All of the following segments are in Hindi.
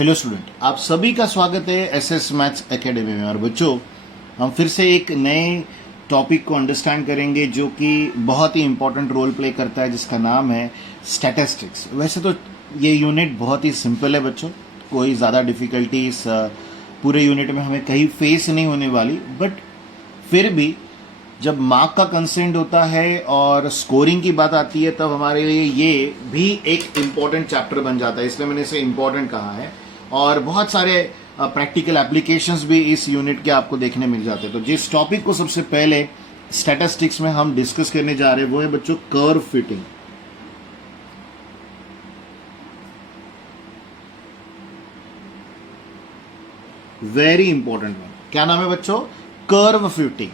हेलो स्टूडेंट, आप सभी का स्वागत है एसएस मैथ्स एकेडमी में। और बच्चों, हम फिर से एक नए टॉपिक को अंडरस्टैंड करेंगे जो कि बहुत ही इंपॉर्टेंट रोल प्ले करता है, जिसका नाम है स्टैटिस्टिक्स। वैसे तो ये यूनिट बहुत ही सिंपल है बच्चों, कोई ज़्यादा डिफ़िकल्टी इस पूरे यूनिट में हमें कहीं फेस नहीं होने वाली। बट फिर भी जब मार्क का कंसेंट होता है और स्कोरिंग की बात आती है, तब हमारे लिए ये भी एक इम्पॉर्टेंट चैप्टर बन जाता है, इसलिए मैंने इसे इम्पॉर्टेंट कहा है। और बहुत सारे प्रैक्टिकल एप्लीकेशंस भी इस यूनिट के आपको देखने मिल जाते हैं। तो जिस टॉपिक को सबसे पहले स्टैटिस्टिक्स में हम डिस्कस करने जा रहे हैं वो है बच्चों curve fitting. Very important one. क्या नाम है बच्चों? Curve fitting.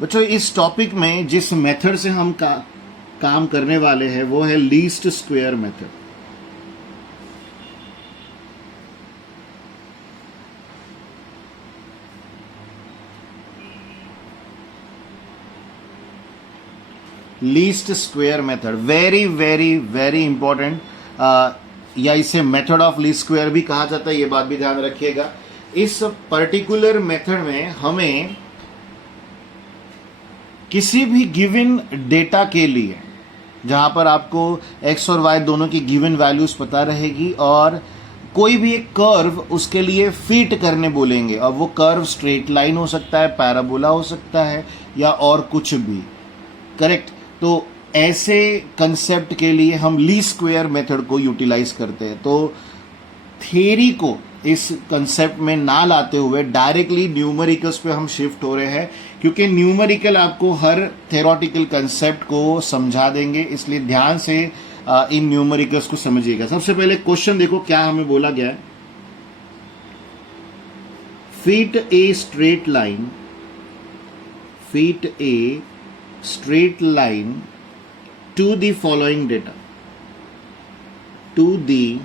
बच्चों, इस टॉपिक में जिस मेथड से हम काम करने वाले हैं वो है least square method. Least square method very very very important, या इसे मेथड ऑफ लीस्ट स्क्वायर भी कहा जाता है, ये बात भी ध्यान रखिएगा। इस पर्टिकुलर मेथड में हमें किसी भी गिवन डेटा के लिए, जहां पर आपको एक्स और वाई दोनों की गिवन वैल्यूज पता रहेगी और कोई भी एक कर्व उसके लिए फिट करने बोलेंगे, और वो कर्व स्ट्रेट लाइन हो सकता है, पैराबोला हो सकता है, या और कुछ भी। करेक्ट। तो ऐसे कंसेप्ट के लिए हम लीस्ट स्क्वायर मेथड को यूटिलाइज करते हैं। तो थ्योरी को इस कंसेप्ट में ना लाते हुए डायरेक्टली न्यूमेरिकल्स पे हम शिफ्ट हो रहे हैं, क्योंकि न्यूमेरिकल आपको हर थ्योरेटिकल कंसेप्ट को समझा देंगे, इसलिए ध्यान से इन न्यूमेरिकल्स को समझिएगा। सबसे पहले क्वेश्चन देखो क्या हमें बोला गया है। Fit a straight line, fit A straight line to the following data, to the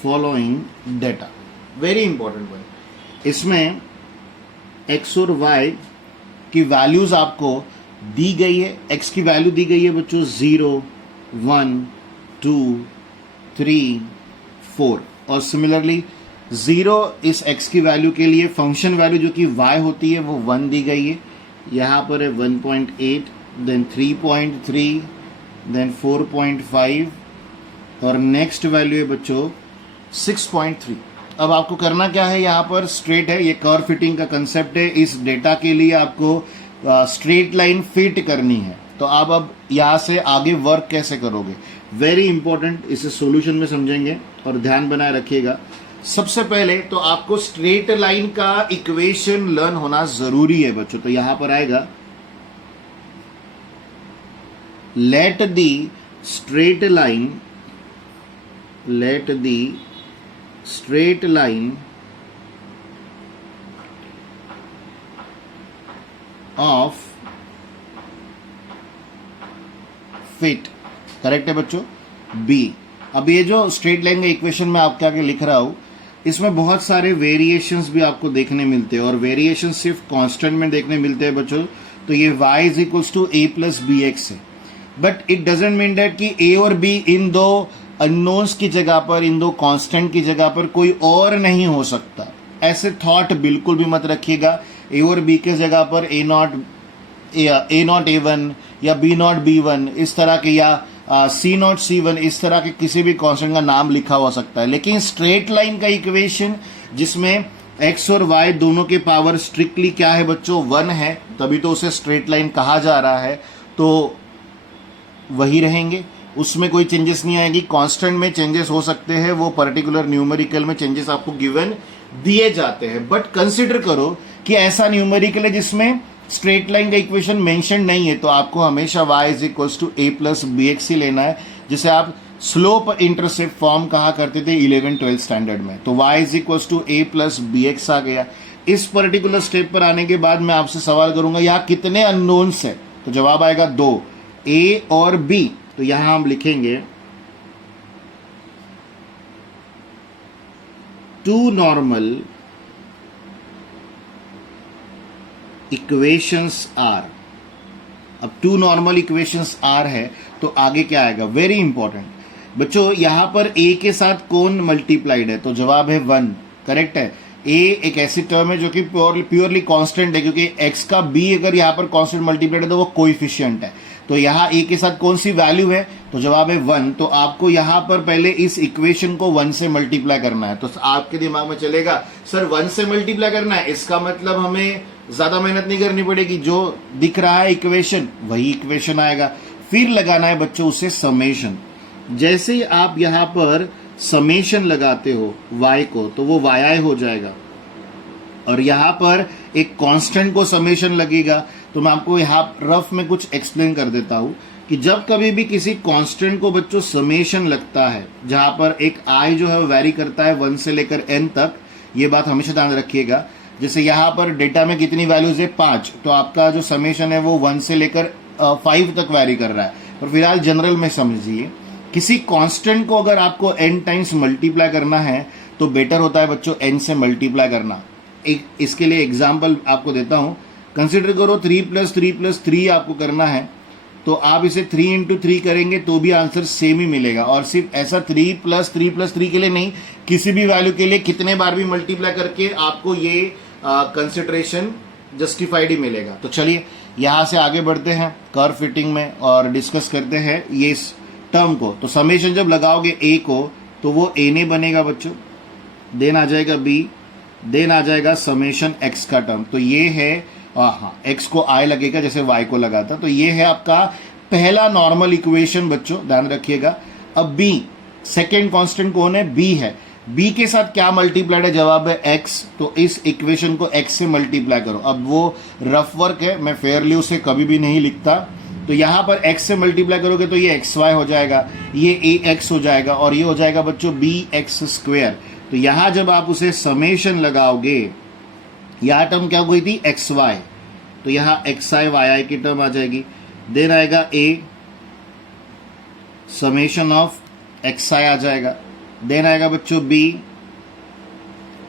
following data। Very important one. इसमें x और y की वैल्यूज आपको दी गई है। x की वैल्यू दी गई है बच्चों 0, 1, 2, 3, 4, और सिमिलरली 0 इस x की वैल्यू के लिए फंक्शन वैल्यू जो कि y होती है वो 1 दी गई है। यहाँ पर है 1.8, देन 3.3, देन 4.5 और नेक्स्ट वैल्यू है बच्चों 6.3। अब आपको करना क्या है, यहाँ पर स्ट्रेट है, ये कर्व फिटिंग का कंसेप्ट है। इस डेटा के लिए आपको स्ट्रेट लाइन फिट करनी है। तो आप अब यहाँ से आगे वर्क कैसे करोगे, वेरी इंपॉर्टेंट, इसे सॉल्यूशन में समझेंगे और ध्यान बनाए रखिएगा। सबसे पहले तो आपको स्ट्रेट लाइन का इक्वेशन लर्न होना जरूरी है बच्चों। तो यहां पर आएगा let the straight line of fit. Correct है बच्चों, बी। अब ये जो स्ट्रेट लाइन का इक्वेशन मैं आपके आगे लिख रहा हूं, इसमें बहुत सारे वेरिएशंस भी आपको देखने मिलते हैं, और वेरिएशन सिर्फ कांस्टेंट में देखने मिलते हैं बच्चों। तो ये y is equals to a plus B X है, but it doesn't mean that कि a और b इन दो अननोन्स की जगह पर, इन दो कांस्टेंट की जगह पर कोई और नहीं हो सकता। ऐसे थॉट बिल्कुल भी मत रखिएगा। a और b के जगह पर a नॉट a1 या b नॉट b1 इस तरह के, या C नॉट C1 इस तरह के किसी भी कांस्टेंट का नाम लिखा हो सकता है। लेकिन स्ट्रेट लाइन का इक्वेशन जिसमें x और y दोनों के पावर स्ट्रिक्टली क्या है बच्चों, 1 है, तभी तो उसे स्ट्रेट लाइन कहा जा रहा है। तो वही रहेंगे, उसमें कोई चेंजेस नहीं आएगी। कांस्टेंट में चेंजेस हो सकते हैं, वो पर्टिकुलर न्यूमेरिकल में चेंजेस आपको गिवन दिए जाते हैं। बट कंसिडर करो कि ऐसा न्यूमेरिकल है जिसमें स्ट्रेट लाइन का इक्वेशन मेंशन नहीं है, तो आपको हमेशा y is equals to a plus B X ही लेना है, जिसे आप स्लोप इंटरसेप्ट फॉर्म कहा करते थे 11-12 स्टैंडर्ड में। तो y is equals to a plus B X आ गया। इस पर्टिकुलर स्टेप पर आने के बाद मैं आपसे सवाल करूंगा यहाँ कितने अननोन्स है, तो जवाब आएगा 2, a और b। तो यहां हम लिखेंगे 2 normal equations are अब 2 नॉर्मल इक्वेशंस आर है तो आगे क्या आएगा, वेरी इंपॉर्टेंट बच्चों, यहां पर a के साथ कौन मल्टीप्लाइड है, तो जवाब है 1, करेक्ट है। a एक ऐसी टर्म है जो कि प्योरली कांस्टेंट है, क्योंकि x का b अगर यहां पर कांस्टेंट मल्टीप्लाइड है तो वो कोएफिशिएंट है। तो यहां a के साथ कौन सी वैल्यू है, तो जवाब है 1। तो आपको यहां पर पहले इस इक्वेशन को 1 से मल्टीप्लाई करना है। तो आपके दिमाग में चलेगा सर 1 से मल्टीप्लाई करना है, इसका मतलब हमें ज्यादा मेहनत नहीं करनी पड़ेगी, जो दिख रहा है इक्वेशन वही इक्वेशन आएगा। फिर लगाना है बच्चों उसे समेशन। जैसे ही आप यहां पर समेशन लगाते हो y को तो वो yi हो जाएगा, और यहां पर एक कांस्टेंट को समेशन लगेगा। तो मैं आपको यहां रफ में कुछ एक्सप्लेन कर देता हूं कि जब कभी भी किसी कांस्टेंट को बच्चों समेशन लगता है, जहां पर एक i जो है वेरी करता है 1 से लेकर n तक, ये बात हमेशा ध्यान रखिएगा। जैसे यहां पर डेटा में कितनी वैल्यूज है 5, तो आपका जो समेशन है वो 1 से लेकर 5 तक वेरी कर रहा है। पर फिलहाल जनरल में समझिए, किसी कांस्टेंट को अगर आपको n टाइम्स मल्टीप्लाई करना है तो बेटर होता है बच्चों n से मल्टीप्लाई करना। एक इसके लिए एग्जांपल आपको देता हूं, कंसिडर करो 3 + 3 + 3 आपको करना है, तो आप इसे 3 × 3 करेंगे तो भी आंसर सेम ही मिलेगा। और सिर्फ ऐसा 3 + 3 + 3 के लिए नहीं, किसी भी वैल्यू के लिए कितने बार भी मल्टीप्लाई करके आपको ये कंसिडरेशन जस्टिफाइड ही मिलेगा। तो चलिए यहां से आगे बढ़ते हैं कर्व फिटिंग में और डिस्कस करते हैं ये टर्म को। तो समेशन जब लगाओगे a को तो वो a ने बनेगा बच्चों, देन आ जाएगा b, देन आ जाएगा समेशन x का टर्म। तो ये है x को i लगेगा जैसे y को लगाता। तो ये है आपका पहला नॉर्मल इक्वेशन बच्चों, ध्यान रखिएगा। अब b, सेकेंड कांस्टेंट कौन है, b है। b के साथ क्या मल्टीप्लाइड है, जवाब है x। तो इस इक्वेशन को x से मल्टीप्लाई करो। अब वो रफ वर्क है, मैं फेयरली उसे कभी भी नहीं लिखता। तो यहां पर x से मल्टीप्लाई करोगे तो ये xy हो जाएगा, ये ax हो जाएगा, और ये हो जाएगा बच्चों bx²। तो यहां जब आप उसे समेशन लगाओगे, यह टर्म क्या हो गई थी xy, तो यहां xi yi की टर्म आ जाएगी। देन आएगा a, समेशन ऑफ xi आ जाएगा। देन आएगा बच्चों b,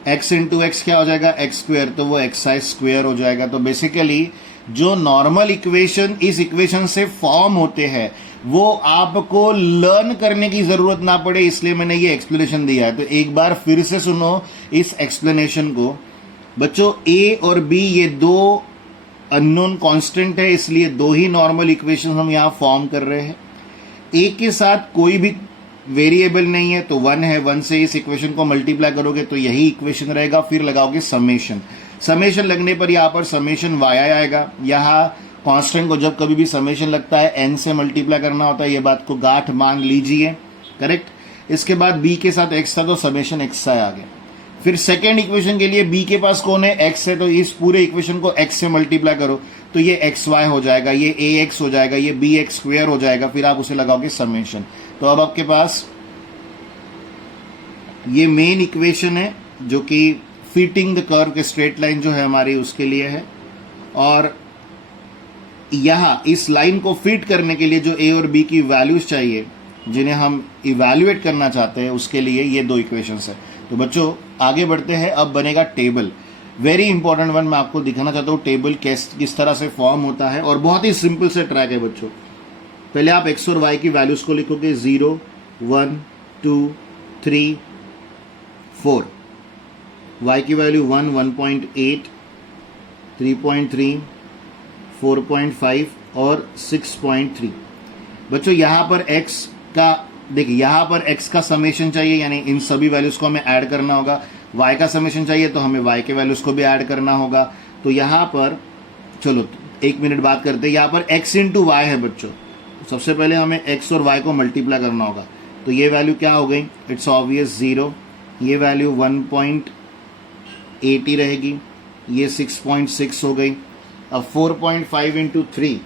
x × x क्या हो जाएगा x², तो वो xi² हो जाएगा। तो बेसिकली जो नॉर्मल इक्वेशन इस इक्वेशन से फॉर्म होते हैं वो आपको लर्न करने की जरूरत ना पड़े, इसलिए मैंने ये एक्सप्लेनेशन दिया है। तो एक बार फिर से सुनो इस एक्सप्लेनेशन को बच्चों। a और b ये दो अननोन कांस्टेंट है, इसलिए दो ही नॉर्मल इक्वेशन हम यहां फॉर्म कर रहे हैं। a के साथ कोई भी वेरिएबल नहीं है तो 1 है, 1 से इस इक्वेशन को मल्टीप्लाई करोगे तो यही इक्वेशन रहेगा। फिर लगाओगे समेशन, समेशन लगने पर यहां पर समेशन y आएगा। यहां कांस्टेंट को जब कभी भी समेशन लगता है n से मल्टीप्लाई करना होता है, ये बात को गांठ मान लीजिए, करेक्ट। इसके बाद b के साथ x था तो समेशन xi आ गया। फिर सेकेंड इक्वेशन के लिए b के पास कौन है, x है, तो इस पूरे इक्वेशन को x से मल्टीप्लाई करो तो ये xy हो जाएगा, ये ax हो जाएगा, ये bx² हो जाएगा। फिर आप उसे लगाओगे समेशन। तो अब आपके पास ये मेन इक्वेशन है जो कि फिटिंग द कर्व के स्ट्रेट लाइन जो है हमारी उसके लिए है। और यहां इस लाइन को फिट करने के लिए जो a और b की वैल्यूज चाहिए जिन्हें हम इवैल्यूएट करना चाहते हैं, उसके लिए ये दो इक्वेशंस है। तो बच्चों आगे बढ़ते हैं। अब बनेगा टेबल, वेरी इंपॉर्टेंट वन। मैं आपको दिखाना चाहता हूँ टेबल किस तरह से फॉर्म होता है, और बहुत ही सिंपल से ट्रैक है बच्चों। पहले आप x और y की वैल्यूज को लिखोगे 0, 1, 2, 3, 4। y की वैल्यू 1, 1.8, 3.3, 4.5 और 6.3। बच्चों यहाँ पर x का देखिए, यहाँ पर x का समेशन चाहिए, यानी इन सभी वैल्यूज को हमें ऐड करना होगा। y का समेशन चाहिए तो हमें y के वैल्यूज को भी ऐड करना होगा। तो यहाँ पर चलो 1 मिनट बात करते हैं। यहाँ पर x × y है बच्चों। सबसे पहले हमें x और y को मल्टीप्लाई करना होगा। तो ये वैल्यू क्या हो गई, इट्स ऑब्वियस 0, ये वैल्यू 1.80 रहेगी, ये 6.6 हो गई। अब 4.5 × 3,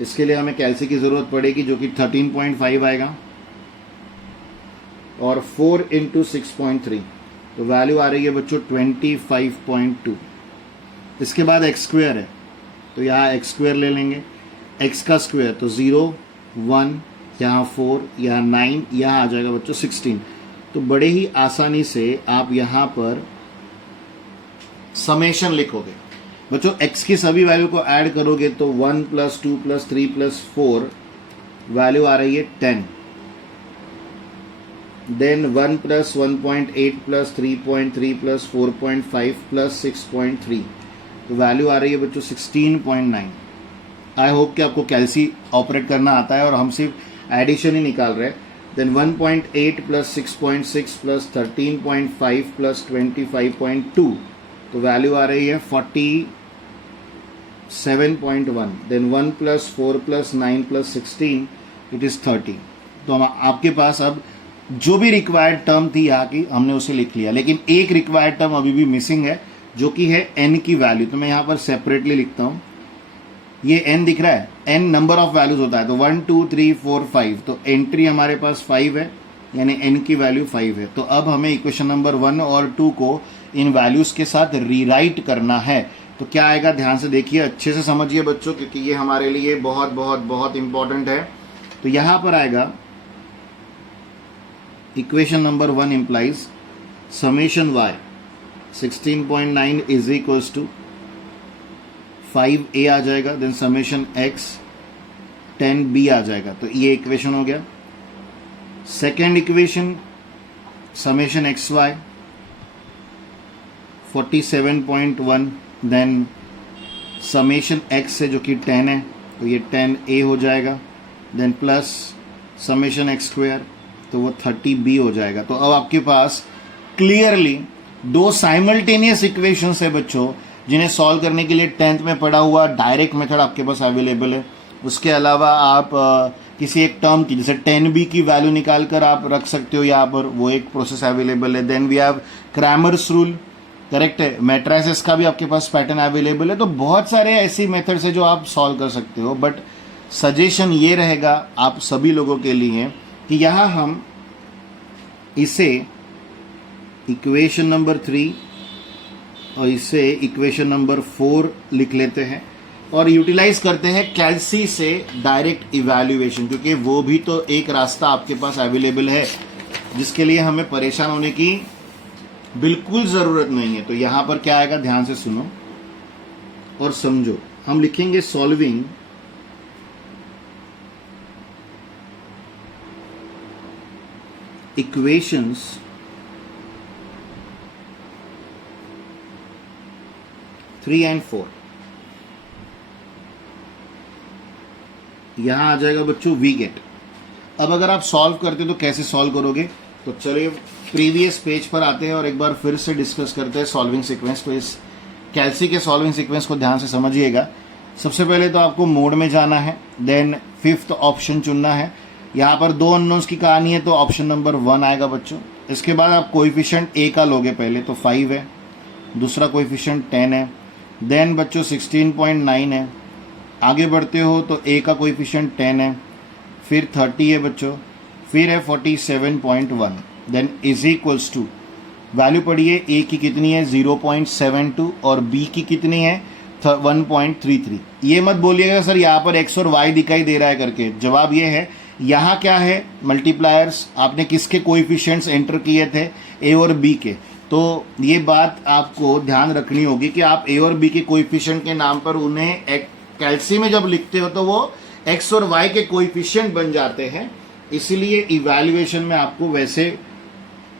इसके लिए हमें कैलसी की ज़रूरत पड़ेगी जो कि 13.5 आएगा, और 4 × 6.3 तो वैल्यू आ रही है बच्चों 25.2। इसके बाद x² है तो यहाँ x² ले लेंगे, x का स्क्वायर तो 0, 1, यहाँ 4, यहाँ 9, यहाँ आ जाएगा बच्चों 16। तो बड़े ही आसानी से आप यहाँ पर समेशन लिखोगे। बच्चों x की सभी वैल्यू को ऐड करोगे तो 1 + 2 + 3 + 4 वैल्यू आ रही है 10। देन 1 + 1.8 + 3.3 + 4.5 + 6.3 तो वैल्यू आ रही है बच्चों 16.9। आई होप कि आपको कैलसी ऑपरेट करना आता है और हम सिर्फ एडिशन ही निकाल रहे हैं। देन 1.8 + 6.6 + 13.5 + 25.2 तो वैल्यू आ रही है 47.1। Then 1 + 4 + 9 + 16 it is 30। तो हम आपके पास अब जो भी रिक्वायर्ड टर्म थी यहाँ की हमने उसे लिख लिया, लेकिन एक रिक्वायर्ड टर्म अभी भी मिसिंग है जो कि है n की वैल्यू। तो मैं यहाँ पर सेपरेटली लिखता हूँ, ये n दिख रहा है, n नंबर ऑफ वैल्यूज होता है, तो 1 2 3 4 5 तो एंट्री हमारे पास 5 है, यानी n की वैल्यू 5 है। तो अब हमें इक्वेशन नंबर 1 और 2 को इन वैल्यूज के साथ रीराइट करना है। तो क्या आएगा, ध्यान से देखिए, अच्छे से समझिए बच्चों, क्योंकि ये हमारे लिए बहुत बहुत बहुत इंपॉर्टेंट है। तो यहां पर आएगा equation number 1 implies summation y 16.9 is equals to 5a आ जाएगा, देन समेशन x 10b आ जाएगा। तो ये इक्वेशन हो गया। Second equation summation xy 47.1, then summation x से जो कि 10 है तो ये 10a हो जाएगा, then plus summation x square तो वो 30b हो जाएगा। तो अब आपके पास क्लियरली दो साइमल्टेनियस इक्वेशंस है बच्चों, जिन्हें सॉल्व करने के लिए 10th में पढ़ा हुआ डायरेक्ट मेथड आपके पास अवेलेबल है। उसके अलावा आप किसी एक टर्म की जैसे 10b की वैल्यू निकाल कर आप रख सकते हो यहाँ पर, वो एक प्रोसेस अवेलेबल है। Then we have Cramer's rule, correct है, मैट्राइसेस का भी आपके पास पैटर्न अवेलेबल है। तो बहुत सारे ऐसी मेथड्स है जो आप सॉल्व कर सकते हो, बट सजेशन ये रहेगा आप सभी लोगों के लिए कि यहाँ हम इसे इक्वेशन नंबर 3 और इसे इक्वेशन नंबर 4 लिख लेते हैं और यूटिलाइज करते हैं कैलसी से डायरेक्ट इवैल्यूएशन, क्योंकि वो भी तो एक रास्ता आपके पास अवेलेबल है जिसके लिए हमें परेशान होने की बिल्कुल ज़रूरत नहीं है। तो यहाँ पर क्या आएगा, ध्यान से सुनो और समझो। हम लिखेंगे सॉल्विंग इक्वेशंस थ्री एंड 4। यहां आ जाएगा बच्चों वी गेट। अब अगर आप सॉल्व करते तो कैसे सॉल्व करोगे, तो चलिए प्रीवियस पेज पर आते हैं और एक बार फिर से डिस्कस करते हैं सॉल्विंग सीक्वेंस। तो इस कैलसी के सॉल्विंग सीक्वेंस को ध्यान से समझिएगा। सबसे पहले तो आपको मोड में जाना है, देन 5th ऑप्शन चुनना है। यहाँ पर दो अननोन्स की कहानी है तो ऑप्शन नंबर 1 आएगा बच्चों। इसके बाद आप कोएफिशिएंट a का लोगे, पहले तो 5 है, दूसरा कोएफिशिएंट 10 है, देन बच्चों 16.9 है। आगे बढ़ते हो तो a का कोएफिशिएंट 10 है, फिर 30 है बच्चों, फिर है 47.1, then is equals to value पढ़िए, a की कितनी है 0.72 और b की कितनी है 1.33। ये मत बोलिएगा सर यहाँ पर x और y दिखाई दे रहा है करके, जवाब ये है यहाँ क्या है, मल्टीप्लायर्स आपने किसके कोएफिशिएंट्स एंटर किए थे, a और b के। तो ये बात आपको ध्यान रखनी होगी कि आप a और b के कोएफिशिएंट के नाम पर उन्हें कैलसी में जब लिखते हो तो वो x और y के कोएफिशिएंट बन जाते हैं, इसलिए इवैल्यूएशन में आपको वैसे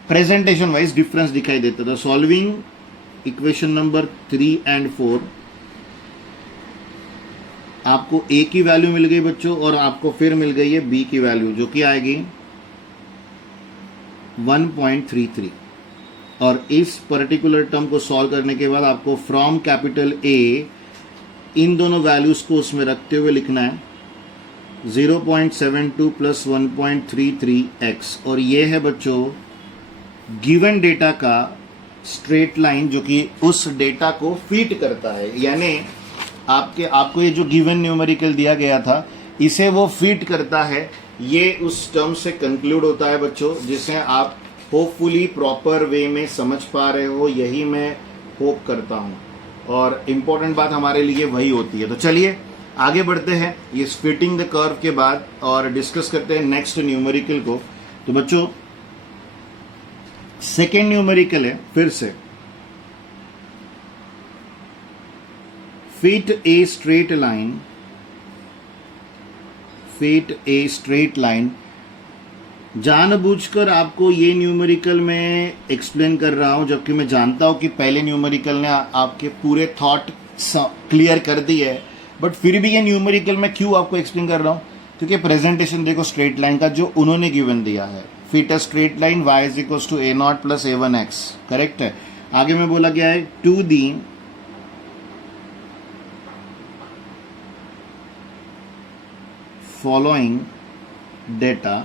प्रेजेंटेशन वाइज डिफरेंस दिखाई देता था। सॉल्विंग इक्वेशन नंबर 3 एंड 4, आपको a की वैल्यू मिल गई बच्चों और आपको फिर मिल गई है b की वैल्यू जो कि आएगी 1.33। और इस पर्टिकुलर टर्म को सॉल्व करने के बाद आपको फ्रॉम कैपिटल A इन दोनों वैल्यूज को उसमें रखते हुए लिखना है 0.72 प्लस 1.33x, और ये है बच्चों गिवन डेटा का स्ट्रेट लाइन जो कि उस डेटा को फिट करता है, यानी आपको ये जो गिवन न्यूमेरिकल दिया गया था इसे वो फिट करता है। ये उस टर्म से कंक्लूड होता है बच्चों, जिसे आप होपफुली प्रॉपर वे में समझ पा रहे हो, यही मैं होप करता हूँ, और इम्पोर्टेंट बात हमारे लिए वही होती है। तो चलिए आगे बढ़ते हैं इस फिटिंग द कर्व के बाद और डिस्कस करते हैं नेक्स्ट न्यूमेरिकल को। तो बच्चों सेकेंड न्यूमेरिकल है, फिर से fit a straight line, जानबूझकर आपको ये न्यूमेरिकल में एक्सप्लेन कर रहा हूं, जबकि मैं जानता हूं कि पहले न्यूमेरिकल ने आपके पूरे थॉट क्लियर कर दी है, बट फिर भी ये न्यूमेरिकल में क्यों आपको एक्सप्लेन कर रहा हूं, क्योंकि प्रेजेंटेशन देखो स्ट्रेट लाइन का जो उन्होंने गिवन दिया है, fit a straight line y is equal to a0 plus a1x, correct है। आगे में बोला गया है to the following data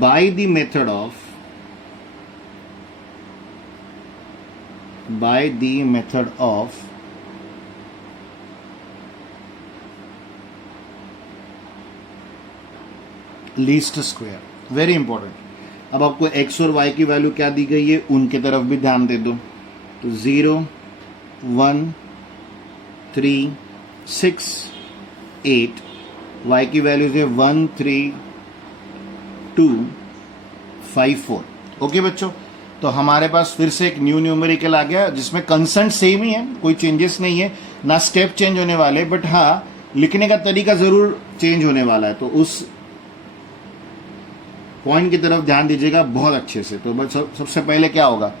by the method of least square. Very important. अब आपको x और y की वैल्यू क्या दी गई है उनके तरफ भी ध्यान दे दो। तो 0 1 3 6 8, y की वैल्यूज है 1 3 2 5 4। ओके बच्चों, तो हमारे पास फिर से एक न्यू न्यूमेरिकल आ गया जिसमें कंसेंट सेम ही है, कोई चेंजेस नहीं है, ना स्टेप चेंज होने वाले, बट हाँ लिखने का तरीका जरूर चेंज होने वाला है। तो उस पॉइंट की तरफ ध्यान दीजिएगा बहुत अच्छे से। तो बस सबसे पहले क्या होगा,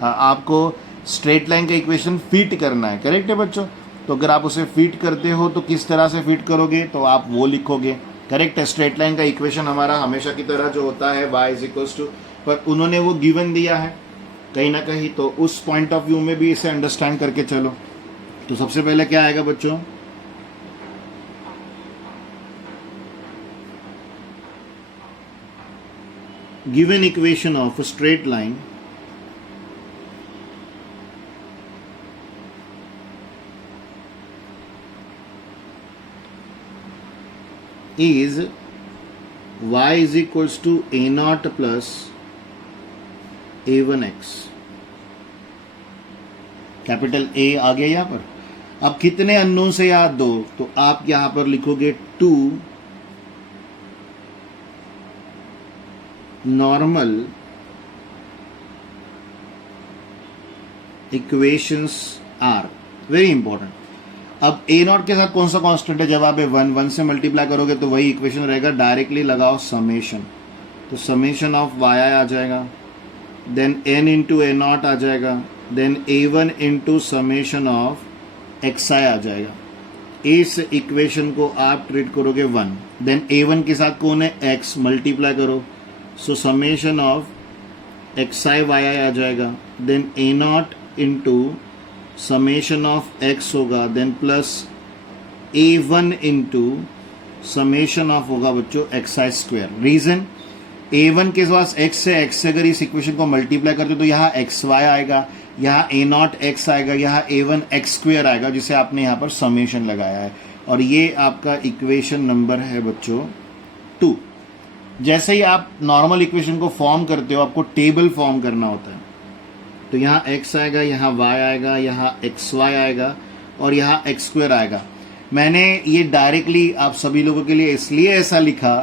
हाँ, आपको स्ट्रेट लाइन का इक्वेशन फिट करना है, करेक्ट है बच्चों। तो अगर आप उसे फिट करते हो तो किस तरह से फिट करोगे, तो आप वो लिखोगे, करेक्ट है। स्ट्रेट लाइन का इक्वेशन हमारा हमेशा की तरह जो होता है y इज इक्वल टू, पर उन्होंने वो गिवन दिया है कहीं ना कहीं, तो उस पॉइंट ऑफ व्यू में भी इसे अंडरस्टैंड करके चलो। तो सबसे पहले क्या आएगा बच्चों, given equation of a straight line is y is equals to a0 plus a1x। Capital A आ गया यहां पर। अब कितने अननोन से याद दो, तो आप यहां पर लिखोगे 2 normal equations are. Very important. अब a0 के साथ कौन सा कांस्टेंट है, जब आप 1 से मल्टीप्लाई करोगे तो वही इक्वेशन रहेगा, डायरेक्टली लगाओ समेशन, तो समेशन ऑफ y आ जाएगा, देन n इंटू a0 आ जाएगा, then a1 into summation of xi आ जाएगा। इस इक्वेशन को आप ट्रीट करोगे 1, देन a1 के साथ कौन है x, मल्टीप्लाई करो, so summation of xi yi आ जाएगा, then a0 into summation of x होगा, then plus a1 into summation of होगा बच्चों xi स्क्वायर। रीजन, a1 के पास x से अगर इस इक्वेशन को मल्टीप्लाई करते तो यहाँ xy आएगा, यहाँ a0 x आएगा, यहाँ a1 x स्क्वायर आएगा, जिसे आपने यहाँ पर समेशन लगाया है, और ये आपका इक्वेशन नंबर है बच्चों 2। जैसे ही आप नॉर्मल इक्वेशन को फॉर्म करते हो, आपको टेबल फॉर्म करना होता है, तो यहाँ x आएगा, यहाँ y आएगा, यहाँ xy आएगा, और यहाँ x स्क्वायर आएगा। मैंने ये डायरेक्टली आप सभी लोगों के लिए इसलिए ऐसा लिखा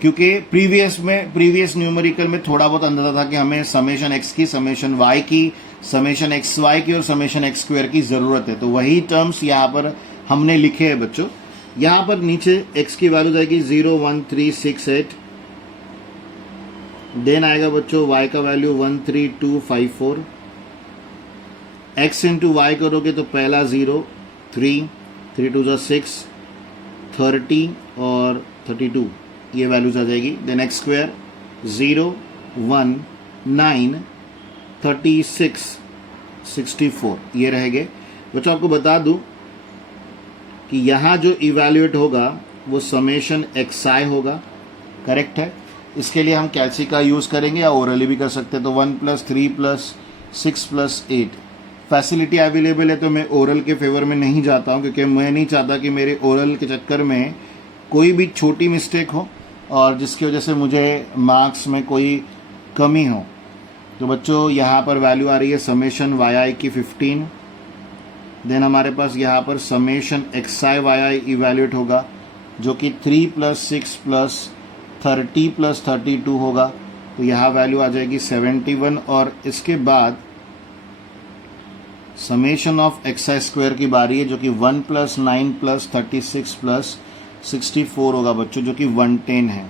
क्योंकि प्रीवियस न्यूमेरिकल में थोड़ा बहुत अंदाजा था कि हमें समेशन x की, समेशन y की, समेशन xy की और समेशन x स्क्वायर की जरूरत है। तो वही टर्म्स यहाँ पर हमने लिखे हैं बच्चों। यहाँ पर नीचे x की वैल्यू जाएगी 0 1 3 6 8, देन आएगा बच्चों y का वैल्यू 1 3 2 5 4, x इंटू वाई करोगे तो पहला 0 3 3 2 6 30 और 32, ये वैल्यूज आ जाएगी, देन x स्क्वायर 0 1 9 36 64, ये रहेंगे बच्चों। आपको बता दूं कि यहाँ जो इवैल्यूएट होगा वो समेशन xi होगा, करेक्ट है। इसके लिए हम कैलसी का यूज़ करेंगे या ओरली भी कर सकते हैं, तो 1 + 3 + 6 + 8 फैसिलिटी अवेलेबल है, तो मैं ओरल के फेवर में नहीं जाता हूं, क्योंकि मैं नहीं चाहता कि मेरे ओरल के चक्कर में कोई भी छोटी मिस्टेक हो और जिसकी वजह से मुझे मार्क्स में कोई कमी हो। तो बच्चों यहाँ पर वैल्यू आ रही है समेशन yi की 15, देन हमारे पास यहाँ पर समेशन xi yi इवैल्यूएट होगा जो कि 3 + 6 + 30 + 32 होगा, तो यहाँ वैल्यू आ जाएगी 71, और इसके बाद summation of x I square की बारी है, जो कि 1 + 9 + 36 + 64 होगा बच्चों, जो कि 110 है।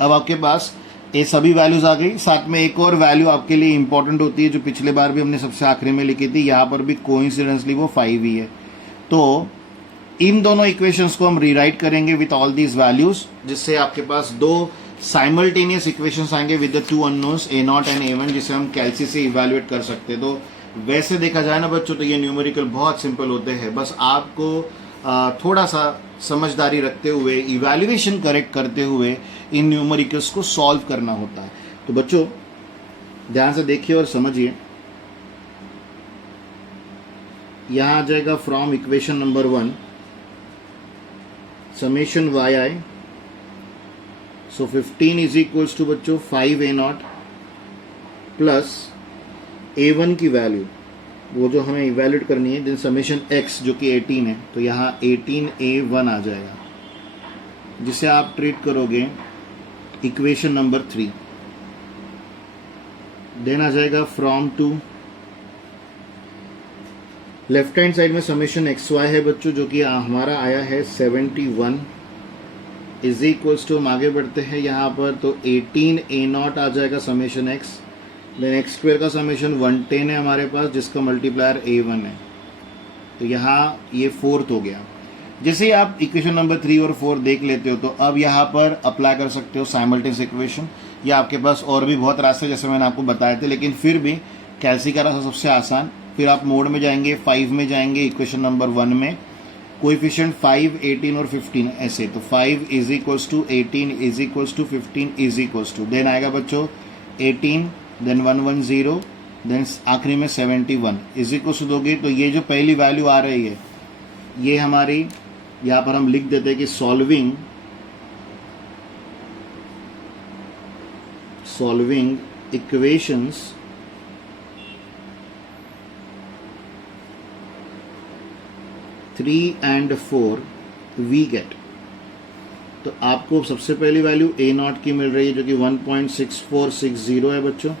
अब आपके पास ये सभी वैल्यूज आ गई। साथ में एक और वैल्यू आपके लिए इंपॉर्टेंट होती है, जो पिछले बार भी हमने सबसे आखिरी में लिखी थी, यहाँ पर भी कोइंसिडेंसली वो 5 ही है। तो इन दोनों इक्वेशंस को हम रीराइट करेंगे विथ ऑल दीज वैल्यूज, जिससे आपके पास दो साइमल्टेनियस इक्वेशंस आएंगे with the two unknowns A0 and A1, जिसे हम कैलसी से इवैल्यूएट कर सकते हैं। तो वैसे देखा जाए ना बच्चों, तो ये न्यूमेरिकल बहुत सिंपल होते हैं। बस आपको थोड़ा सा समझदारी रखते हुए, इवैल्यूएशन करेक्ट करते हुए इन न्यूमेरिकल्स को सॉल्व करना होता है। तो बच्चों ध्यान से देखिए और समझिए। यहां आ जाएगा फ्रॉम इक्वेशन नंबर 1 समेशन yi, so 15 is equals to बच्चों 5A0 प्लस A1 की वैल्यू, वो जो हमें इवैल्यूएट करनी है, देन समेशन x जो कि 18 है, तो यहाँ 18A1 आ जाएगा, जिसे आप ट्रीट करोगे इक्वेशन नंबर 3। देन आ जाएगा from to left hand side में समेशन xy है बच्चों, जो कि हमारा आया है 71 इज इक्वल्स टू, हम आगे बढ़ते हैं यहाँ पर, तो 18A0 आ जाएगा summation x, then x square का समेशन 110 है हमारे पास, जिसका मल्टीप्लायर A1 है। तो यहाँ ये 4th हो गया। जैसे ही आप इक्वेशन नंबर 3 और 4 देख लेते हो, तो अब यहाँ पर अप्लाई कर सकते हो साइमल्टेनियस इक्वेशन, या आपके पास और भी बहुत रास्ते जैसे मैंने आपको बताए थे, लेकिन फिर भी कैलसी का रास्ता सबसे आसान। फिर आप मोड में जाएंगे, 5 में जाएंगे, इक्वेशन नंबर 1 में कोएफिशिएंट 5, 18 और 15 ऐसे, तो 5 is equals to 18 is equals to 15 is equals to, then आएगा बच्चों 18, देन 110, देन आखिरी में 71 इज इक्वल्स टू दोगे, तो ये जो पहली वैल्यू आ रही है, ये हमारी यहाँ पर हम लिख देते हैं कि solving equations three and 4 we get. तो आपको सबसे पहली वैल्यू A0 की मिल रही है, जो कि 1.6460 है बच्चों,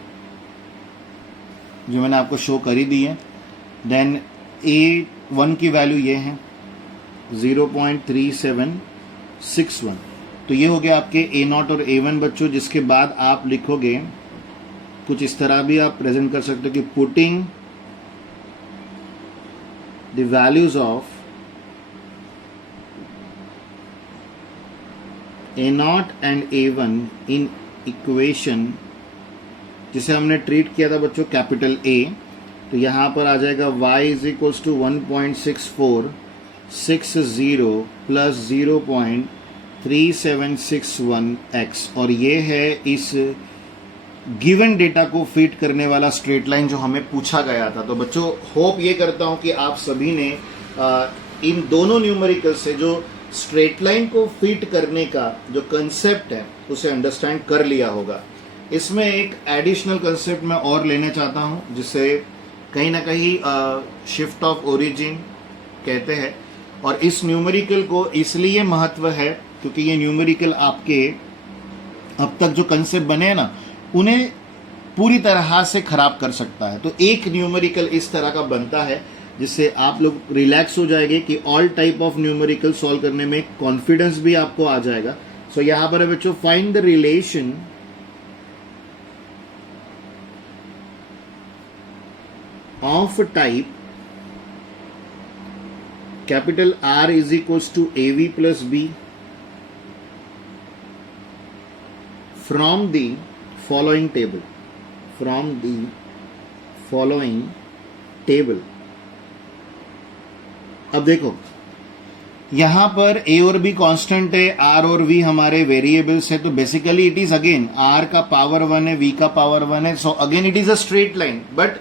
जो मैंने आपको शो करी दी है। देन A1 की वैल्यू ये है 0.3761। तो ये हो गया आपके A0 और A1 बच्चों, जिसके बाद आप लिखोगे कुछ इस तरह भी आप प्रेजेंट कर सकते हो कि putting the values of A0 and A1 in equation, जिसे हमने ट्रीट किया था बच्चों कैपिटल A, तो यहाँ पर आ जाएगा y is equals to 1.6460 plus 0.3761x, और ये है इस गिवन डेटा को फिट करने वाला स्ट्रेट लाइन जो हमें पूछा गया था। तो बच्चों होप ये करता हूँ कि आप सभी ने इन दोनों न्यूमेरिकल से जो स्ट्रेट लाइन को फिट करने का जो कंसेप्ट है उसे अंडरस्टैंड कर लिया होगा। इसमें एक एडिशनल कंसेप्ट मैं और लेना चाहता हूं, जिसे कहीं ना कहीं शिफ्ट ऑफ ओरिजिन कहते हैं, और इस न्यूमेरिकल को इसलिए महत्व है क्योंकि ये न्यूमेरिकल आपके अब तक जो कंसेप्ट बने हैं ना, उन्हें पूरी तरह से खराब कर सकता है। तो एक न्यूमेरिकल इस तरह का बनता है जिससे आप लोग रिलैक्स हो जाएंगे कि all type of numerical solve करने में कॉन्फिडेंस भी आपको आ जाएगा। सो यहां पर है बच्चों, find the relation of type capital R is equals to AV plus B from the following table. अब देखो यहां पर A और B कांस्टेंट है, R और V हमारे वेरिएबल्स है, तो basically it is again R का पावर 1 है, V का पावर 1 है, so again it is a straight line. But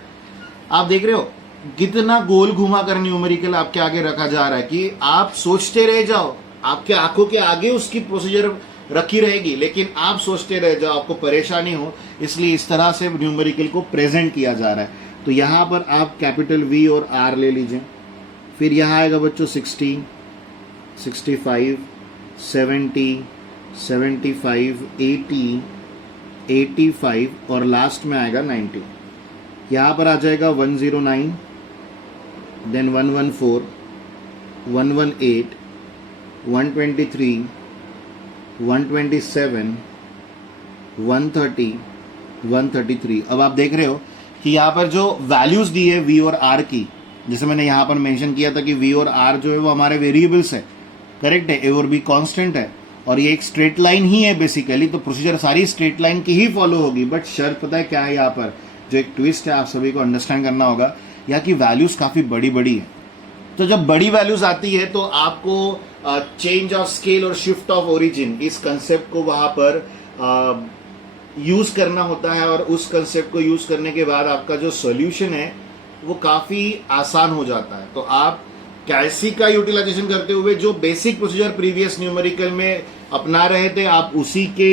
आप देख रहे हो कितना गोल घुमा कर न्यूमेरिकल आपके आगे रखा जा रहा है कि आप सोचते रह जाओ, आपके आंखों के आगे उसकी प्रोसीजर रखी रहेगी, लेकिन आप सोचते रह जाओ, आपको परेशानी हो, इसलिए इस तरह से न्यूमेरिकल को प्रेजेंट किया जा रहा है। तो यहां पर आप कैपिटल V और R ले लीजिए, फिर यहां आएगा बच्चों 60, 65, 70, 75, 80, 85 और लास्ट में आएगा 90। यहां पर आ जाएगा 109, देन 114, 118, 123, 127, 130, 133। अब आप देख रहे हो कि यहाँ पर जो वैल्यूज दी है वी और आर की, जैसे मैंने यहाँ पर मेंशन किया था कि वी और आर जो है वो हमारे वेरिएबल्स है, करेक्ट है, ए और बी कांस्टेंट है, और ये एक स्ट्रेट लाइन ही है बेसिकली, तो प्रोसीजर सारी स्ट्रेट लाइन की ही फॉलो होगी। बट शर्त पता है क्या है, यहाँ पर जो एक ट्विस्ट है आप सभी को अंडरस्टैंड करना होगा, यहाँ की वैल्यूज काफी बड़ी बड़ी है। तो जब बड़ी वैल्यूज आती है तो आपको चेंज ऑफ स्केल और शिफ्ट ऑफ ओरिजिन इस कंसेप्ट को वहां पर यूज करना होता है, और उस कंसेप्ट को यूज करने के बाद आपका जो सॉल्यूशन है वो काफी आसान हो जाता है। तो आप कैसी का यूटिलाइजेशन करते हुए जो बेसिक प्रोसीजर प्रीवियस न्यूमेरिकल में अपना रहे थे आप उसी के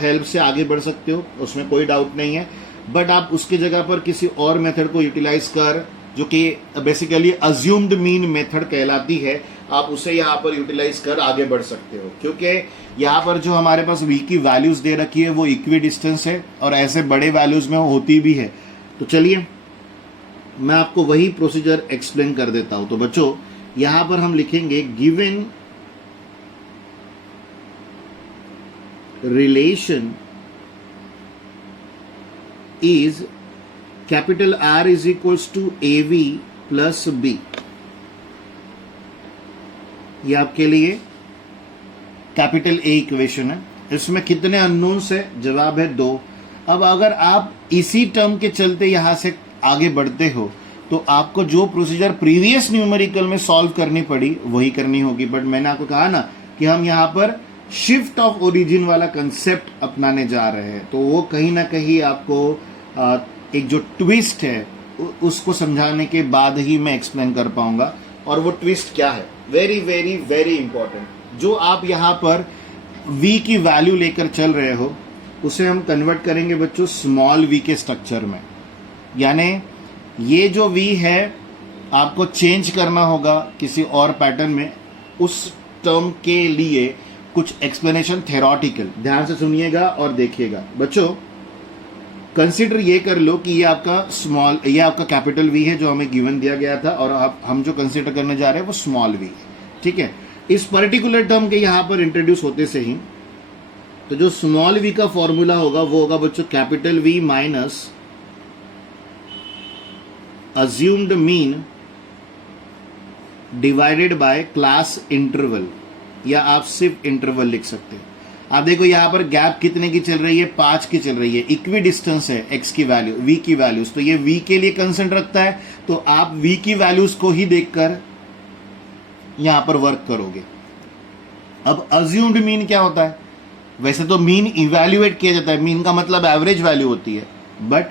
हेल्प से आगे बढ़ सकते हो, उसमें कोई डाउट नहीं है। बट आप उसकी जगह पर किसी और मेथड को यूटिलाइज कर, जो कि बेसिकली अज्यूम्ड मीन मेथड कहलाती है, आप उसे यहाँ पर यूटिलाइज कर आगे बढ़ सकते हो, क्योंकि यहाँ पर जो हमारे पास वी की वैल्यूज दे रखी है वो इक्वी डिस्टेंस है और ऐसे बड़े वैल्यूज में होती भी है। तो चलिए मैं आपको वही प्रोसीजर एक्सप्लेन कर देता हूं। तो बच्चों यहां पर हम लिखेंगे given relation is capital R is equals to A V plus B. ये आपके लिए कैपिटल ए इक्वेशन है। इसमें कितने अननोन्स है? जवाब है 2। अब अगर आप इसी टर्म के चलते यहां से आगे बढ़ते हो तो आपको जो प्रोसीजर प्रीवियस न्यूमेरिकल में सॉल्व करनी पड़ी वही करनी होगी। बट मैंने आपको कहा ना कि हम यहां पर शिफ्ट ऑफ ओरिजिन वाला कंसेप्ट अपनाने जा रहे हैं, तो वो कहीं ना कहीं आपको एक जो ट्विस्ट है उसको समझाने के बाद ही मैं एक्सप्लेन कर पाऊंगा। और वो ट्विस्ट क्या है? Very very very important. जो आप यहां पर v की वैल्यू लेकर चल रहे हो उसे हम कन्वर्ट करेंगे बच्चों स्मॉल v के स्ट्रक्चर में। यानी ये जो v है आपको चेंज करना होगा किसी और पैटर्न में। उस टर्म के लिए कुछ एक्सप्लेनेशन थेरोटिकल, ध्यान से सुनिएगा और देखिएगा। बच्चों कंसीडर ये कर लो कि ये आपका कैपिटल V है जो हमें गिवन दिया गया था, और हम जो कंसीडर करने जा रहे हैं वो स्मॉल v है, ठीक है। इस पर्टिकुलर टर्म के यहां पर इंट्रोड्यूस होते से ही तो जो स्मॉल v का फॉर्मूला होगा वो होगा बच्चों capital V minus assumed mean divided by class interval, या आप सिर्फ इंटरवल लिख सकते हैं। आप देखो यहां पर गैप कितने की चल रही है? 5 की चल रही है। इक्वी डिस्टेंस है x की वैल्यू, v की वैल्यूज, तो ये v के लिए कंसेंट रखता है, तो आप v की वैल्यूज को ही देखकर यहां पर वर्क करोगे। अब अज्यूम्ड मीन क्या होता है? वैसे तो मीन इवैल्यूएट किया जाता है, मीन का मतलब एवरेज वैल्यू होती है, बट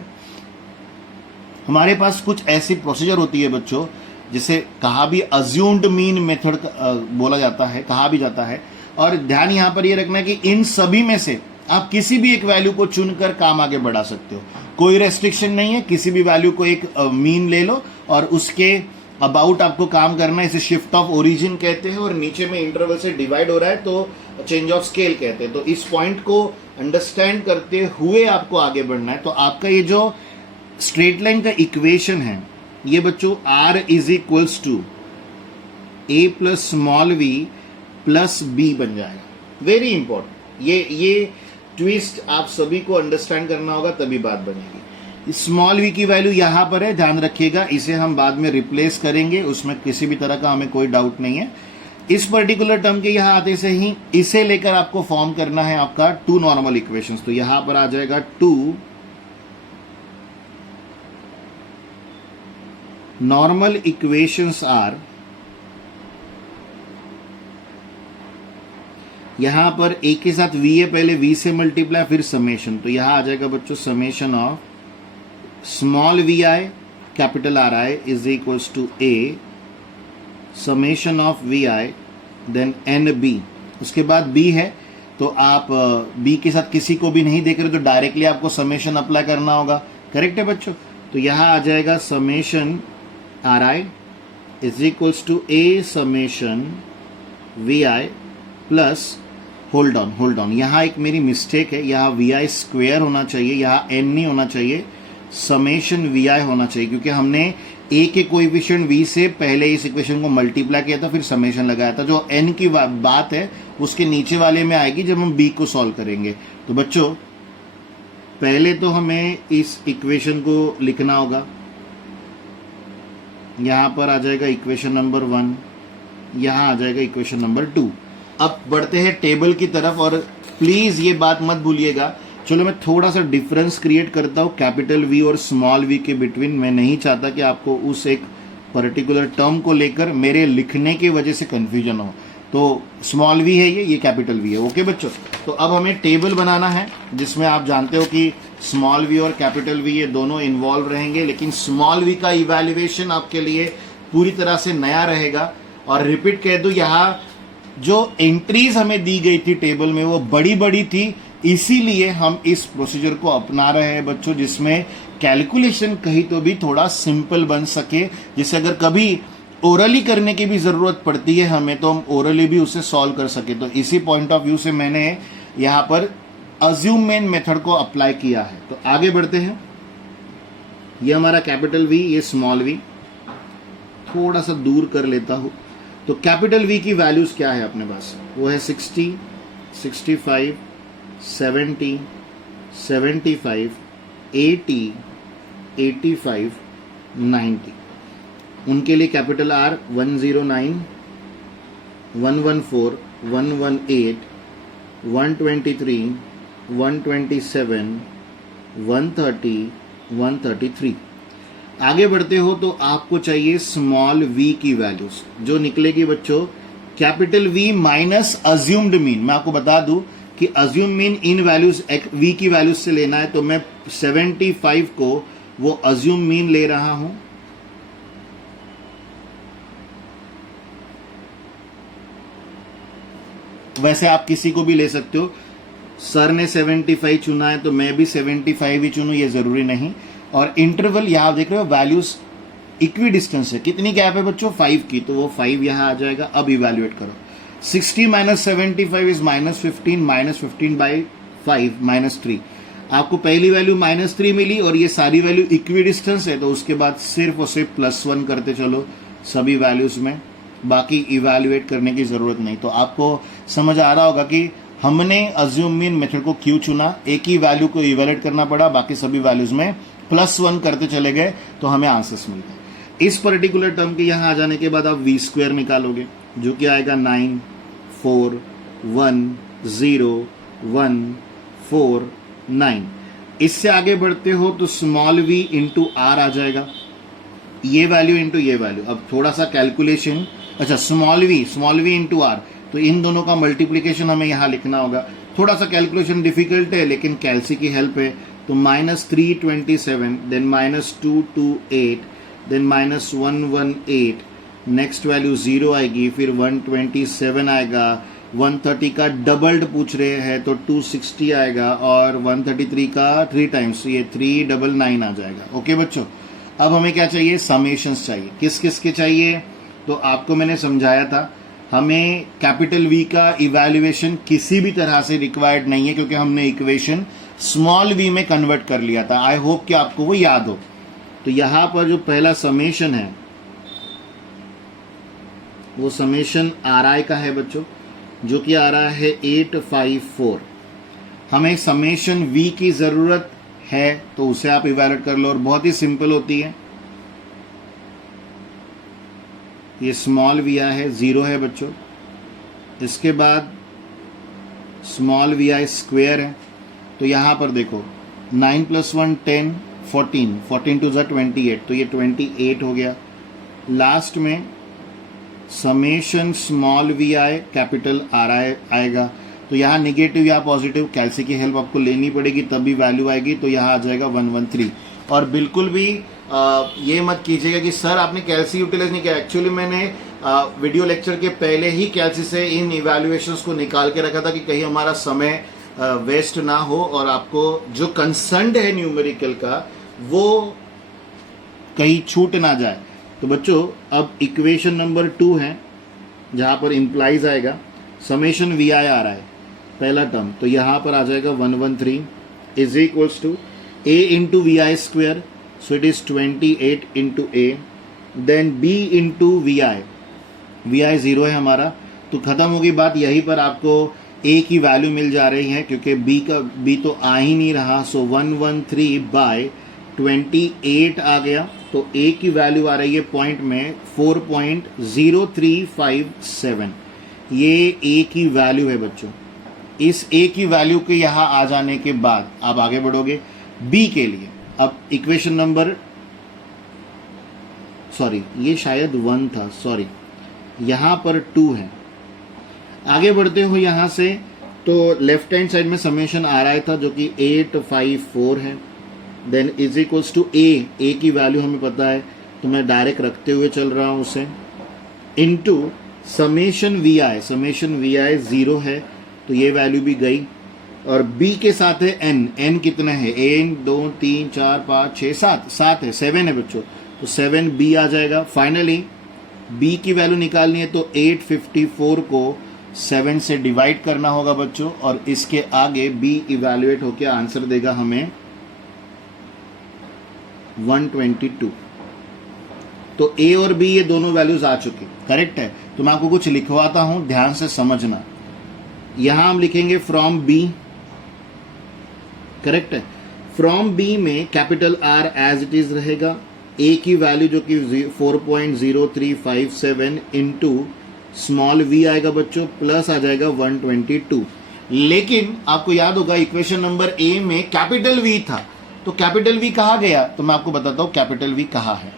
हमारे पास कुछ ऐसी प्रोसीजर होती है बच्चों जिसे कहा भी अज्यूम्ड मीन मेथड बोला जाता है, कहा भी जाता है। और ध्यान यहां पर यह रखना है कि इन सभी में से आप किसी भी एक वैल्यू को चुनकर काम आगे बढ़ा सकते हो, कोई रेस्ट्रिक्शन नहीं है। किसी भी वैल्यू को एक मीन ले लो और उसके अबाउट आपको काम करना है। इसे शिफ्ट ऑफ ओरिजिन कहते हैं, और नीचे में इंटरवल से डिवाइड हो रहा है तो चेंज ऑफ स्केल कहते हैं। तो इस पॉइंट को अंडरस्टैंड करते हुए आपको आगे बढ़ना है। तो आपका ये जो स्ट्रेट लाइन का इक्वेशन है ये बच्चों r is equals to a plus small v plus b बन जाएगा। वेरी इंपॉर्टेंट, ये ट्विस्ट आप सभी को अंडरस्टैंड करना होगा तभी बात बनेगी। स्मॉल v की वैल्यू यहां पर है, ध्यान रखिएगा। इसे हम बाद में रिप्लेस करेंगे, उसमें किसी भी तरह का हमें कोई डाउट नहीं है। इस पर्टिकुलर टर्म के यहां आते से ही इसे लेकर आपको फॉर्म करना है आपका 2 नॉर्मल इक्वेशंस। तो यहां पर आ जाएगा 2 नॉर्मल इक्वेशंस आर, यहां पर एक के साथ v है, पहले v से मल्टीप्लाई फिर समेशन। तो यहां आ जाएगा बच्चों summation of small vi capital R I is equals to a summation of vi then N B. उसके बाद b है तो आप b के साथ किसी को भी नहीं देख रहे तो डायरेक्टली आपको समेशन अप्लाई करना होगा, करेक्ट है बच्चों। तो यहां आ जाएगा summation R I is equals to a summation vi plus hold on. यहां एक मेरी मिस्टेक है, यहां vi स्क्वायर होना चाहिए, यहां n नहीं होना चाहिए। समेशन वी आई होना चाहिए, क्योंकि हमने ए के कोएफिशिएंट वी से पहले इस इक्वेशन को मल्टीप्लाई किया था, फिर समेशन लगाया था। जो एन की बात है उसके नीचे वाले में आएगी जब हम बी को सॉल्व करेंगे। तो बच्चों पहले तो हमें इस इक्वेशन को लिखना होगा। यहां पर आ जाएगा इक्वेशन नंबर 1, यहां आ जाएगा इक्वेशन नंबर 2। अब बढ़ते हैं टेबल की तरफ, और प्लीज ये बात मत भूलिएगा। चलो मैं थोड़ा सा डिफरेंस क्रिएट करता हूँ कैपिटल वी और स्मॉल वी के बिटवीन। मैं नहीं चाहता कि आपको उस एक पर्टिकुलर टर्म को लेकर मेरे लिखने की वजह से कंफ्यूजन हो। तो स्मॉल वी है ये कैपिटल वी है। ओके बच्चों, तो अब हमें टेबल बनाना है जिसमें आप जानते हो कि स्मॉल वी और कैपिटल वी ये दोनों इन्वॉल्व रहेंगे, लेकिन स्मॉल वी का इवैल्यूएशन आपके लिए पूरी तरह से नया रहेगा। और रिपीट कह दो, यहाँ जो एंट्रीज हमें दी गई थी टेबल में वो बड़ी बड़ी थी, इसीलिए हम इस प्रोसीजर को अपना रहे हैं बच्चों, जिसमें कैलकुलेशन कहीं तो भी थोड़ा सिंपल बन सके, जिससे अगर कभी ओरली करने की भी जरूरत पड़ती है हमें तो हम ओरली भी उसे सॉल्व कर सके। तो इसी पॉइंट ऑफ व्यू से मैंने यहाँ पर अज्यूम मेन मेथड को अप्लाई किया है। तो आगे बढ़ते हैं। ये हमारा कैपिटल वी, ये स्मॉल वी, थोड़ा सा दूर कर लेता हूं। तो कैपिटल वी की वैल्यूज क्या है अपने पास? वो है 60, 65, 70, 75, 80, 85, 90। उनके लिए कैपिटल आर 109, 114, 118, 123, 127, 130, 133। आगे बढ़ते हो तो आपको चाहिए स्मॉल वी की वैल्यूज, जो निकलेगी बच्चों capital V minus assumed mean. मैं आपको बता दूं कि अज्यूम मीन इन वैल्यूज वी की वैल्यूज से लेना है, तो मैं 75 को वो अज्यूम मीन ले रहा हूं। वैसे आप किसी को भी ले सकते हो, सर ने 75 चुना है तो मैं भी 75 ही चुनूं, ये जरूरी नहीं। और इंटरवल यहां देख रहे हो, वैल्यूज इक्वी डिस्टेंस है, कितनी गैप है बच्चों? 5 की, तो वो 5 यहां आ जाएगा। अब इवेल्युएट करो, 60 माइनस 75 इज -15, -15 बाई 5 -3। आपको पहली वैल्यू -3 मिली और ये सारी वैल्यू इक्वी डिस्टेंस है, तो उसके बाद सिर्फ और सिर्फ +1 करते चलो सभी वैल्यूज में, बाकी इवेल्युएट करने की जरूरत नहीं। तो आपको समझ आ रहा होगा कि हमने अज्यूम मीन मेथड को क्यों चुना। एक ही वैल्यू को इवेल्युएट करना पड़ा, बाकी सभी वैल्यूज में +1 करते चले गए तो हमें आंसर्स मिल गए। इस पर्टिकुलर टर्म के यहां आ जाने के बाद आप वी स्क्वायर निकालोगे, जो कि आएगा 9, 4, 1, 0, 1, 4, 9। इससे आगे बढ़ते हो तो स्मॉल वी इंटू आर आ जाएगा, ये वैल्यू इंटू ये वैल्यू। अब थोड़ा सा कैलकुलेशन, अच्छा स्मॉल वी इंटू आर, तो इन दोनों का मल्टीप्लीकेशन हमें यहां लिखना होगा। थोड़ा सा कैलकुलेशन डिफिकल्ट है, लेकिन कैलसी की हेल्प है। तो -327, देन -228, देन -118, नेक्स्ट वैल्यू 0 आएगी, फिर 127 आएगा, 130 का डबल्ड पूछ रहे हैं तो 260 आएगा, और 133 का 3 टाइम्स, ये 399 आ जाएगा। ओके बच्चों, अब हमें क्या चाहिए? समेशंस चाहिए। किस किस के चाहिए? तो आपको मैंने समझाया था, हमें कैपिटल वी का इवैल्यूएशन किसी भी तरह से रिक्वायर्ड नहीं है, क्योंकि हमने इक्वेशन स्मॉल वी में कन्वर्ट कर लिया था। आई होप कि आपको वो याद हो। तो यहां पर जो पहला समेशन है वो समेशन आर आई का है बच्चों, जो कि आ रहा है 854। हमें समेशन वी की जरूरत है तो उसे आप इवैल्यूएट कर लो, और बहुत ही सिंपल होती है। ये स्मॉल वी आई है 0 है बच्चों, इसके बाद स्मॉल वी आई स्क्वेयर है। तो यहां पर देखो 9 + 1 10, 14, 14 2 = 28, तो ये 28 हो गया। लास्ट में summation small V I capital R I आएगा, तो यहाँ निगेटिव या पॉजिटिव कैलसी की हेल्प आपको लेनी पड़ेगी, तभी वैल्यू आएगी। तो यहाँ आ जाएगा 113। और बिल्कुल भी ये मत कीजिएगा कि सर आपने कैलसी यूटिलाइज नहीं किया। एक्चुअली मैंने वीडियो लेक्चर के पहले ही कैलसी से इन इवैल्यूएशंस को निकाल के रखा था कि कहीं हमारा समय वेस्ट ना हो, और आपको जो कंसर्न है न्यूमेरिकल का वो कहीं छूट ना जाए। तो बच्चों अब इक्वेशन नंबर 2 है, जहां पर इंप्लाइज आएगा समेशन वी आई आ रहा है पहला टर्म, तो यहां पर आ जाएगा 113 is equals to a into vi square, so it is 28 into a, then b into vi 0 है हमारा, तो खत्म होगी बात। यहीं पर आपको a की वैल्यू मिल जा रही है क्योंकि b तो आ ही नहीं रहा, सो 113/28 आ गया, तो a की वैल्यू आ रही है पॉइंट में 4.0357, ये a की वैल्यू है बच्चों। इस a की वैल्यू के यहां आ जाने के बाद आप आगे बढ़ोगे b के लिए। अब इक्वेशन नंबर, सॉरी ये शायद 1 था, सॉरी यहां पर 2 है। आगे बढ़ते हो यहां से, तो लेफ्ट हैंड साइड में समेशन आ रहा था जो कि 854 है, then is equals to a की वैल्यू हमें पता है तो मैं डायरेक्ट रखते हुए चल रहा हूं उसे, इनटू समेशन vi 0 है तो ये वैल्यू भी गई, और b के साथ है n कितना है, 1 2 3 4 5 6 7 है, 7 है बच्चों, तो 7b आ जाएगा। फाइनली b की वैल्यू निकालनी है तो 854 को 7 से डिवाइड करना होगा बच्चों, और इसके आगे b इवैल्यूएट होकर आंसर देगा हमें 122। तो a और b ये दोनों वैल्यूज आ चुकी, करेक्ट है। तो मैं आपको कुछ लिखवाता हूं, ध्यान से समझना। यहां हम लिखेंगे फ्रॉम b, करेक्ट है। फ्रॉम b में capital R as it is रहेगा, a की वैल्यू जो कि 4.0357 इंटू स्मॉल v आएगा बच्चों, प्लस आ जाएगा 122। लेकिन आपको याद होगा इक्वेशन नंबर a में कैपिटल v था, तो कैपिटल v कहाँ गया, तो मैं आपको बताता हूं कैपिटल v कहाँ है।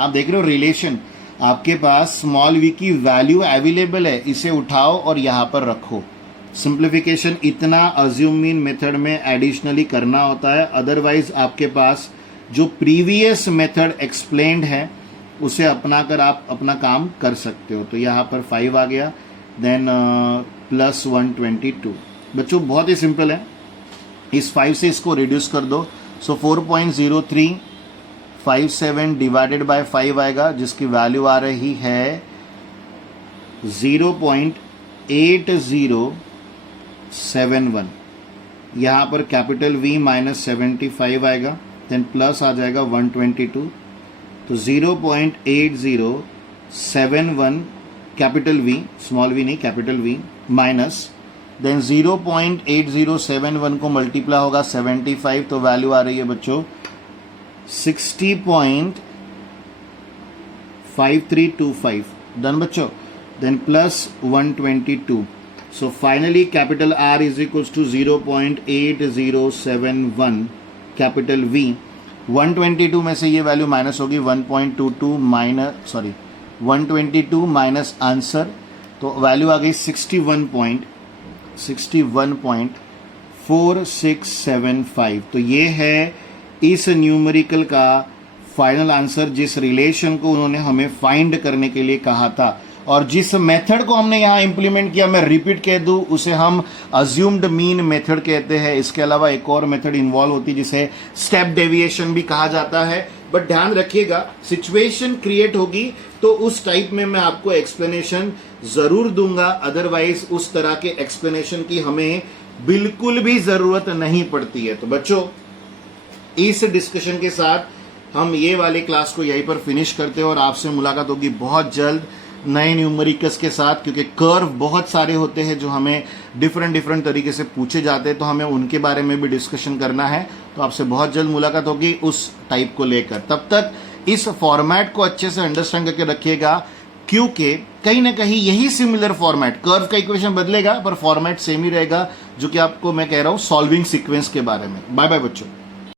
आप देख रहे हो रिलेशन, आपके पास स्मॉल v की वैल्यू अवेलेबल है, इसे उठाओ और यहां पर रखो। सिंप्लीफिकेशन इतना अज्यूम मीन मेथड में एडिशनली करना होता है, अदरवाइज आपके पास जो प्रीवियस मेथड एक्सप्लेन्ड है उसे अपना कर आप अपना काम कर सकते हो। तो यहाँ पर 5 आ गया, देन प्लस 122। बच्चों बहुत ही सिंपल है, इस 5 से इसको रिड्यूस कर दो, सो 4.0357 डिवाइडेड बाय 5 आएगा, जिसकी वैल्यू आ रही है 0.8071। यहाँ पर कैपिटल V माइनस 75 आएगा, देन प्लस आ जाएगा 122, तो 0.8071 कैपिटल V, स्मॉल v नहीं कैपिटल V, माइनस देन 0.8071 को मल्टीप्लाई होगा 75, तो वैल्यू आ रही है बच्चों 60.5325। डन बच्चों, then plus 122, so finally capital R is equals to 0.8071 capital V। 122 में से ये वैल्यू माइनस होगी, 1.22 माइनस, सॉरी 122 माइनस आंसर, तो वैल्यू आ गई 61.4675। तो ये है इस न्यूमेरिकल का फाइनल आंसर, जिस रिलेशन को उन्होंने हमें फाइंड करने के लिए कहा था, और जिस मेथड को हमने यहाँ इंप्लीमेंट किया, मैं रिपीट कह दूं, उसे हम अज्यूम्ड मीन मेथड कहते हैं। इसके अलावा एक और मेथड इन्वॉल्व होती है जिसे स्टेप डेविएशन भी कहा जाता है, बट ध्यान रखिएगा सिचुएशन क्रिएट होगी तो उस टाइप में मैं आपको एक्सप्लेनेशन जरूर दूंगा, अदरवाइज उस तरह के एक्सप्लेनेशन की हमें बिल्कुल भी जरूरत नहीं पड़ती है। तो बच्चों इस डिस्कशन के साथ हम ये वाले क्लास को यहीं पर फिनिश करते हैं, और आपसे मुलाकात होगी बहुत जल्द नए न्यूमेरिकल्स के साथ, क्योंकि कर्व बहुत सारे होते हैं जो हमें डिफरेंट तरीके से पूछे जाते हैं, तो हमें उनके बारे में भी डिस्कशन करना है। तो आपसे बहुत जल्द मुलाकात होगी उस टाइप को लेकर। तब तक इस फॉर्मेट को अच्छे से अंडरस्टैंड करके रखिएगा, क्योंकि कहीं ना कहीं यही सिमिलर फॉर्मेट, कर्व का इक्वेशन बदलेगा पर फॉर्मेट सेम ही रहेगा, जो कि आपको मैं कह रहा हूं सॉल्विंग सीक्वेंस के बारे में। बाय बाय बच्चों।